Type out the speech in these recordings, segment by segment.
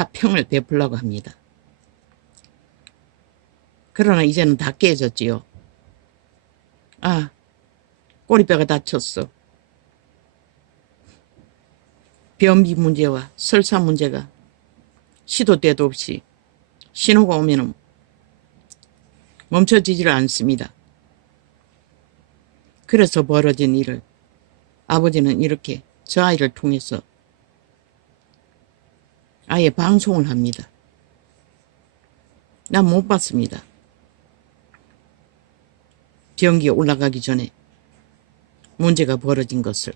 화평을 베풀려고 합니다. 그러나 이제는 다 깨졌지요. 아, 꼬리뼈가 다쳤어. 변비 문제와 설사 문제가 시도 때도 없이 신호가 오면 멈춰지지를 않습니다. 그래서 벌어진 일을 아버지는 이렇게 저 아이를 통해서 아예 방송을 합니다. 난 못 봤습니다. 변기에 올라가기 전에 문제가 벌어진 것을.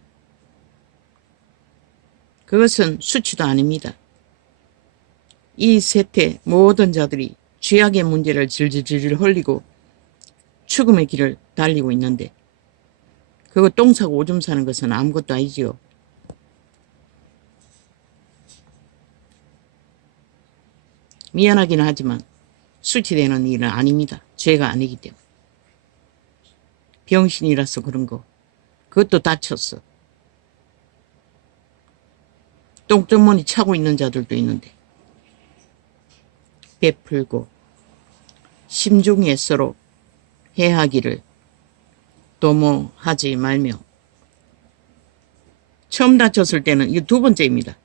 그것은 수치도 아닙니다. 이 세태 모든 자들이 죄악의 문제를 질질질 흘리고 죽음의 길을 달리고 있는데 그거 똥 사고 오줌 사는 것은 아무것도 아니지요. 미안하긴 하지만 수치되는 일은 아닙니다. 죄가 아니기 때문에. 병신이라서 그런 거. 그것도 다쳤어. 똥주머니 차고 있는 자들도 있는데 베풀고 심중에 서로 해하기를 도모하지 말며. 처음 다쳤을 때는 이거 두 번째입니다.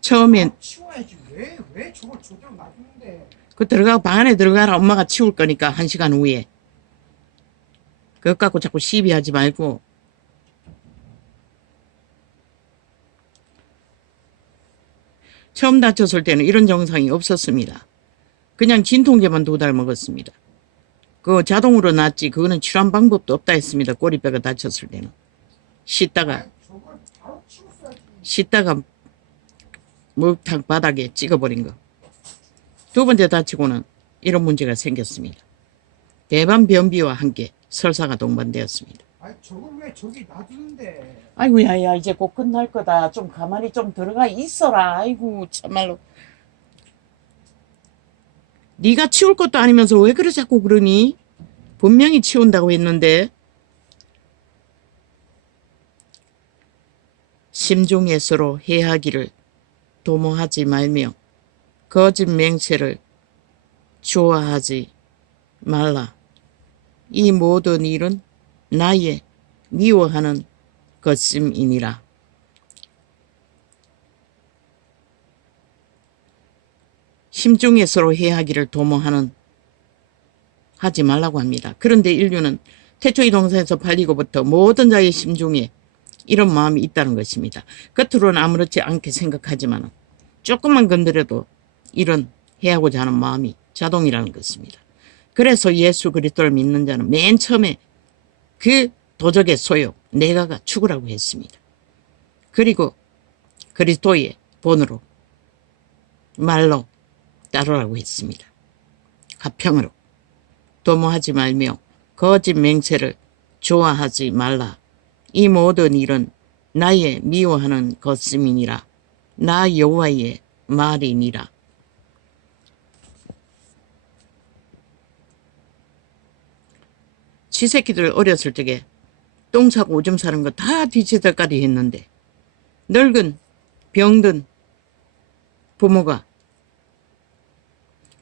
처음엔 치워야지. 왜 저걸 저대로 놔두는데. 그 들어가고 방 안에 들어가라. 엄마가 치울 거니까 1시간 후에. 그것 갖고 자꾸 시비하지 말고. 처음 다쳤을 때는 이런 증상이 없었습니다. 그냥 진통제만 2달 먹었습니다. 그거 자동으로 낫지 그거는 치료한 방법도 없다 했습니다. 꼬리뼈가 다쳤을 때는. 씻다가 목탕 바닥에 찍어버린 거. 두 번째 다치고는 이런 문제가 생겼습니다. 대반 변비와 함께 설사가 동반되었습니다. 아니 저걸 왜 저기 놔두는데. 아이고 야야 이제 곧 끝날 거다. 좀 가만히 좀 들어가 있어라. 아이고 참말로. 네가 치울 것도 아니면서 왜 그래 자꾸 그러니? 분명히 치운다고 했는데. 심중에 서로 해하기를 도모하지 말며 거짓 맹세를 좋아하지 말라. 이 모든 일은 나의 미워하는 것임이니라. 심중에 서로 해하기를 도모하는 하지 말라고 합니다. 그런데 인류는 태초의 동산에서 팔리고부터 모든 자의 심중에 이런 마음이 있다는 것입니다. 겉으로는 아무렇지 않게 생각하지만 조금만 건드려도 이런 해하고자 하는 마음이 자동이라는 것입니다. 그래서 예수 그리스도를 믿는 자는 맨 처음에 그 도적의 소욕 내가가 죽으라고 했습니다. 그리고 그리스도의 본으로 말로 따르라고 했습니다. 화평으로 도모하지 말며 거짓 맹세를 좋아하지 말라. 이 모든 일은 나의 미워하는 것임이니라. 나 여호와의 말이니라. 지새끼들 어렸을 적에 똥 사고 오줌 사는 거 다 뒤치다까지 했는데 늙은 병든 부모가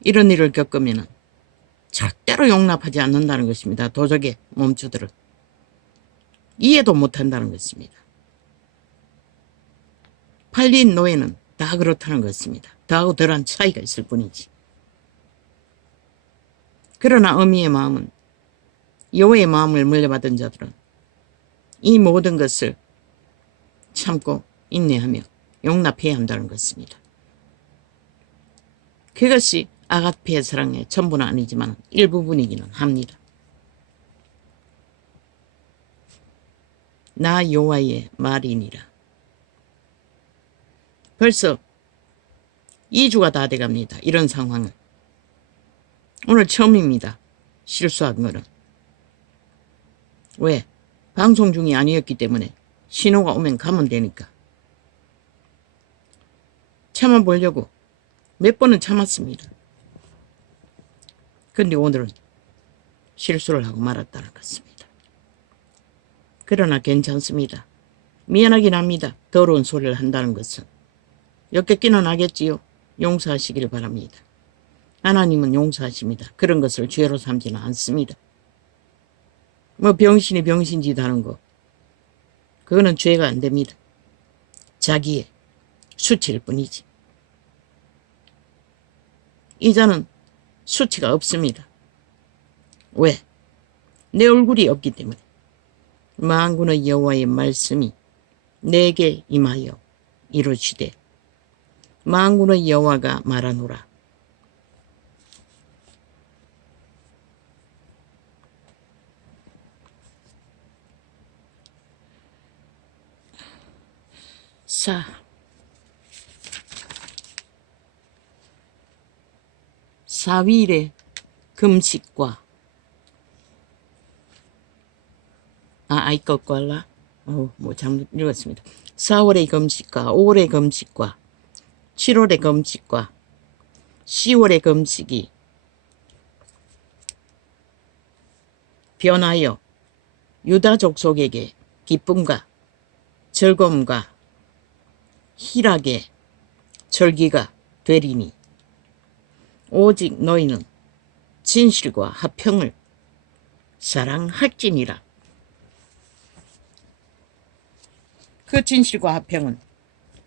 이런 일을 겪으면 절대로 용납하지 않는다는 것입니다. 도적의 몸주들은 이해도 못한다는 것입니다. 팔린 노예는 다 그렇다는 것입니다. 더하고 덜한 차이가 있을 뿐이지. 그러나 어미의 마음은 여호와의 마음을 물려받은 자들은 이 모든 것을 참고 인내하며 용납해야 한다는 것입니다. 그것이 아가페의 사랑의 전부는 아니지만 일부분이기는 합니다. 나 여호와의 말이니라. 벌써 2주가 다 돼갑니다. 이런 상황은. 오늘 처음입니다. 실수한 거는. 왜? 방송 중이 아니었기 때문에 신호가 오면 가면 되니까. 참아보려고 몇 번은 참았습니다. 근데 오늘은 실수를 하고 말았다는 것입니다. 그러나 괜찮습니다. 미안하긴 합니다. 더러운 소리를 한다는 것은. 역겹기는 하겠지요. 용서하시기를 바랍니다. 하나님은 용서하십니다. 그런 것을 죄로 삼지는 않습니다. 뭐 병신이 병신짓 하는 거, 그거는 죄가 안 됩니다. 자기의 수치일 뿐이지. 이 자는 수치가 없습니다. 왜? 내 얼굴이 없기 때문에. 만군의 여호와의 말씀이 내게 임하여 이루시되 만군의 여호와가 말하노라. 사일의 금식과 이것 알라? 뭐 잘못 읽었습니다. 4월의 금식과 5월의 금식과 7월의 금식과 10월의 금식이 변하여 유다 족속에게 기쁨과 즐거움과 희락의 절기가 되리니 오직 너희는 진실과 화평을 사랑할지니라. 그 진실과 화평은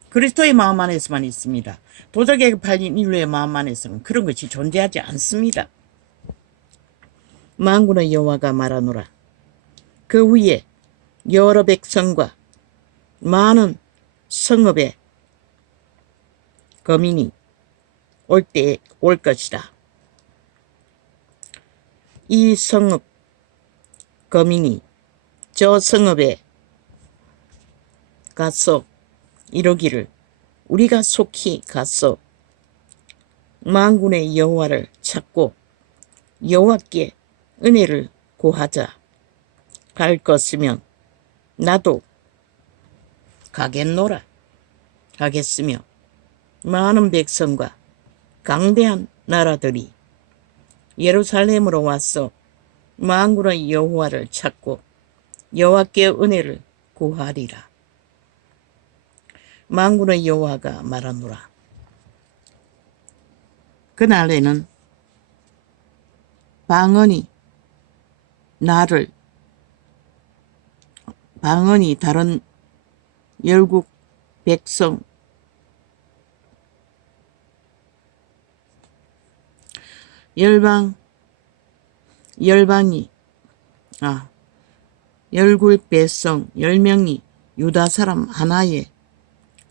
그리스도의 마음 안에서만 있습니다. 도적에게 팔린 인류의 마음 안에서는 그런 것이 존재하지 않습니다. 만군의 여호와가 말하노라. 그 위에 여러 백성과 많은 성읍의 거민이 올 때에 올 것이다. 이 성읍 거민이 저 성읍에 가서 이러기를 우리가 속히 가서 만군의 여호와를 찾고 여호와께 은혜를 구하자 할 것이면 나도 가겠노라 하겠으며 많은 백성과 강대한 나라들이 예루살렘으로 와서 만군의 여호와를 찾고 여호와께 은혜를 구하리라. 만군의 여호와가 말하노라. 그날에는 방언이 다른 열국 백성 열방이 열국 백성 10명이 유다 사람 하나의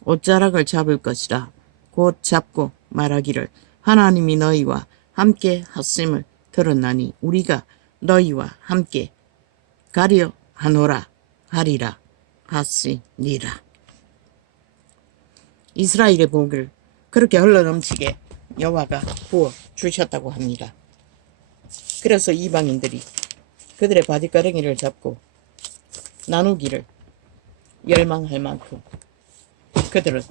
옷자락을 잡을 것이라. 곧 잡고 말하기를 하나님이 너희와 함께 하심을 들었나니 우리가 너희와 함께 가려 하노라 하리라 하시니라. 이스라엘의 복을 그렇게 흘러넘치게 여호와가 부어 주셨다고 합니다. 그래서 이방인들이 그들의 바디가랑이를 잡고 나누기를 열망할 만큼 그들은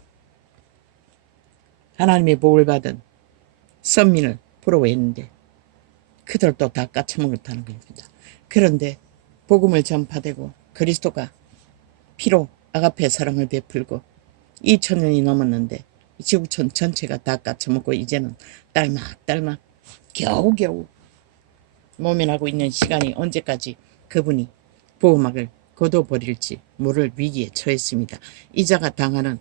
하나님의 복을 받은 선민을 부러워했는데 그들도 다 까쳐먹었다는 겁니다. 그런데 복음을 전파되고 그리스도가 피로 아가페 사랑을 베풀고 2000년이 넘었는데 지구촌 전체가 다 까쳐먹고 이제는 딸막딸막 겨우겨우 모면하고 있는 시간이 언제까지 그분이 보호막을 걷어버릴지 모를 위기에 처했습니다. 이자가 당하는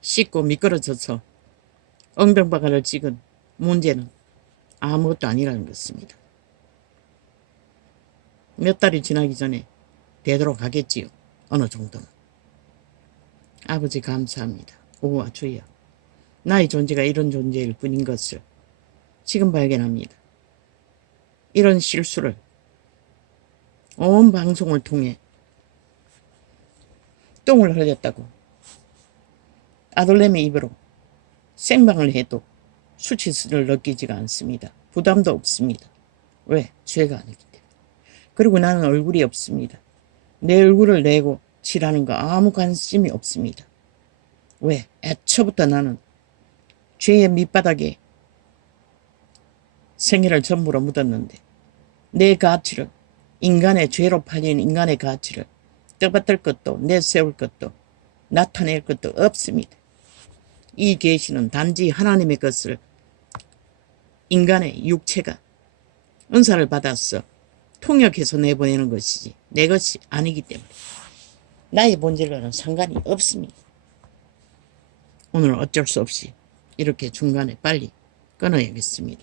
씻고 미끄러져서 엉덩바가를 찍은 문제는 아무것도 아니라는 것입니다. 몇 달이 지나기 전에 되도록 하겠지요. 어느 정도는. 아버지 감사합니다. 오와 주여, 나의 존재가 이런 존재일 뿐인 것을 지금 발견합니다. 이런 실수를 온 방송을 통해 똥을 흘렸다고 아들내미 입으로 생방을 해도 수치스를 느끼지가 않습니다. 부담도 없습니다. 왜? 죄가 아니기 때문에. 그리고 나는 얼굴이 없습니다. 내 얼굴을 내고 칠하는 거 아무 관심이 없습니다. 왜? 애초부터 나는 죄의 밑바닥에 생애를 전부로 묻었는데 내 가치를, 인간의 죄로 팔린 인간의 가치를 떠받들 것도 내세울 것도 나타낼 것도 없습니다. 이 계시는 단지 하나님의 것을 인간의 육체가 은사를 받아서 통역해서 내보내는 것이지 내 것이 아니기 때문에 나의 본질과는 상관이 없습니다. 오늘 어쩔 수 없이 이렇게 중간에 빨리 끊어야겠습니다.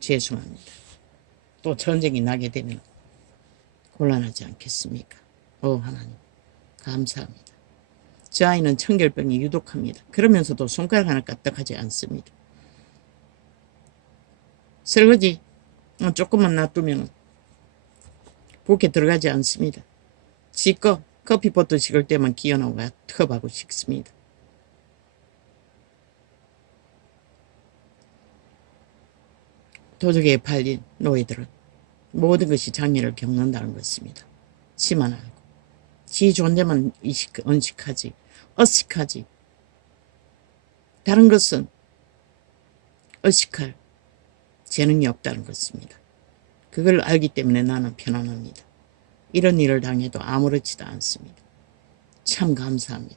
죄송합니다. 또 전쟁이 나게 되면 곤란하지 않겠습니까? 하나님 감사합니다. 저 아이는 청결병이 유독합니다. 그러면서도 손가락 하나 까딱하지 않습니다. 설거지 조금만 놔두면 부엌에 들어가지 않습니다. 지껏 커피포트 식을 때만 끼어나오고 컵하고 식습니다. 도적에 팔린 노예들은 모든 것이 장애를 겪는다는 것입니다. 치만 알고 지 존재만 언식하지 어식하지 다른 것은 어식할 재능이 없다는 것입니다. 그걸 알기 때문에 나는 편안합니다. 이런 일을 당해도 아무렇지도 않습니다. 참 감사합니다.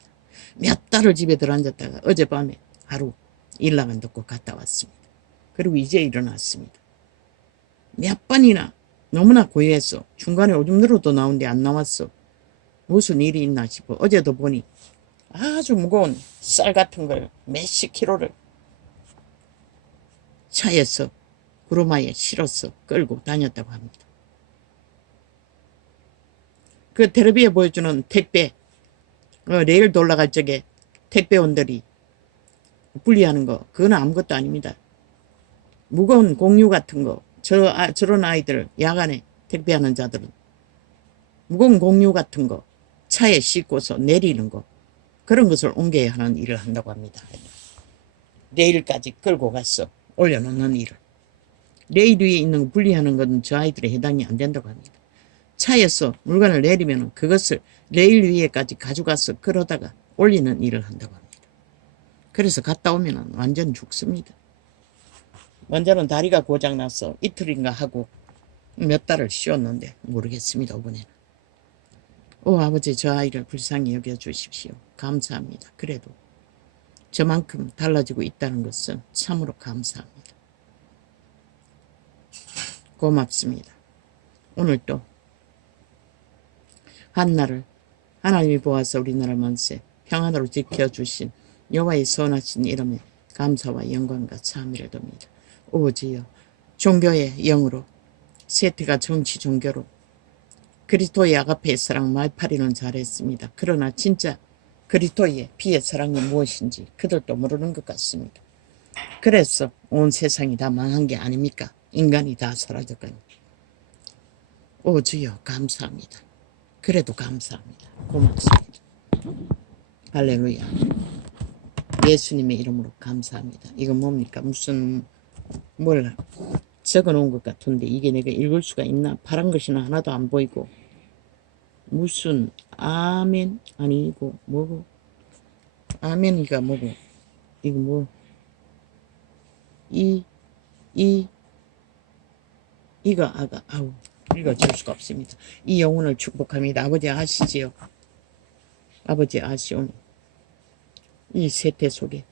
몇 달을 집에 들어앉았다가 어젯밤에 하루 일 나간 듣고 갔다 왔습니다. 그리고 이제 일어났습니다. 몇 번이나 너무나 고요했어. 중간에 오줌 누러도 나오는데 안 나왔어. 무슨 일이 있나 싶어. 어제도 보니 아주 무거운 쌀 같은 걸 몇십 킬로를 차에서 구루마에 실어서 끌고 다녔다고 합니다. 그 텔레비에 보여주는 택배 레일 돌아갈 적에 택배원들이 분리하는 거 그건 아무것도 아닙니다. 무거운 공유 같은 거 저런 아이들 야간에 택배하는 자들은 무거운 공유 같은 거 차에 싣고서 내리는 거 그런 것을 옮겨야 하는 일을 한다고 합니다. 레일까지 끌고 가서 올려놓는 일을. 레일 위에 있는 거 분리하는 건 저 아이들에 해당이 안 된다고 합니다. 차에서 물건을 내리면 그것을 레일 위에까지 가져가서 끌어다가 올리는 일을 한다고 합니다. 그래서 갔다 오면 완전 죽습니다. 먼저는 다리가 고장나서 이틀인가 하고 몇 달을 쉬었는데 모르겠습니다. 이번에는. 아버지 저 아이를 불쌍히 여겨주십시오. 감사합니다. 그래도 저만큼 달라지고 있다는 것은 참으로 감사합니다. 고맙습니다. 오늘 또 한날을 하나님이 보아서 우리나라 만세 평안으로 지켜주신 여호와의 선하신 이름에 감사와 영광과 찬미를 드립니다. 오지여 종교의 영으로 세태가 정치 종교로 그리스도의 아가페의 사랑 말파리는 잘했습니다. 그러나 진짜 그리스도의 비의 사랑이 무엇인지 그들도 모르는 것 같습니다. 그래서 온 세상이 다 망한 게 아닙니까? 인간이 다 사라졌거든요. 주여 감사합니다. 그래도 감사합니다. 고맙습니다. 할렐루야. 예수님의 이름으로 감사합니다. 이거 뭡니까? 무슨 뭘 적어놓은 것 같은데 이게 내가 읽을 수가 있나? 파란 것이나 하나도 안 보이고 무슨 아멘 아니고 뭐고 아멘이가 뭐고 이거 뭐 이거 아가 아우 읽어줄 수가 없습니다. 이 영혼을 축복합니다. 아버지 아시지요? 아버지 아시오니 이 세태 속에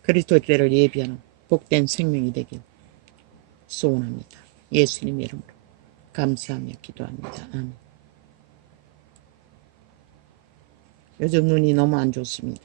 그리스도의 때를 예비하는 복된 생명이 되길 소원합니다. 예수님 이름으로 감사하며 기도합니다. 아멘. 요즘 눈이 너무 안 좋습니다.